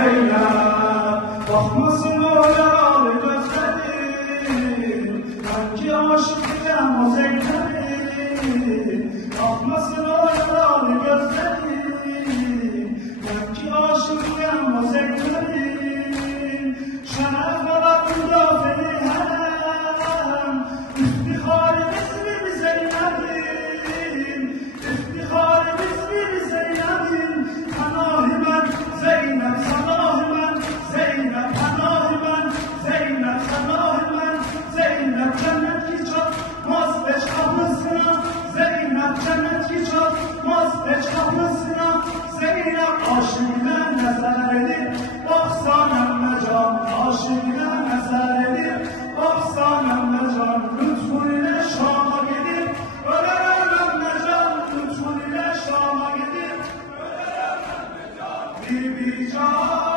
Zeynep, bakmasın o yaralı gözlerin, sanki aşık idem o Zeynep'in. Bakmasın o yaralı gözlerin, sanki aşık idem o Zeynep'in. Şeref alan müdafeli hem, iftiharımız bir Zeynep'in, iftiharımız bir Zeynep'in. Panahi ben Zeynep, sanahi ben Zeynep, panahi ben Zeynep, sanahi ben Zeynep. Cennet ki çatmaz beş kapısına, Zeynep cennet ki çatmaz beş kapısına. Zeynep aşık ile nezer edip, baksan emme can, aşık ile nezer edip, baksan emme can. Lütfun ile Şam'a gidip, ölemem emme can, lütfun ile Şam'a gidip, ölemem emme can. Bir can.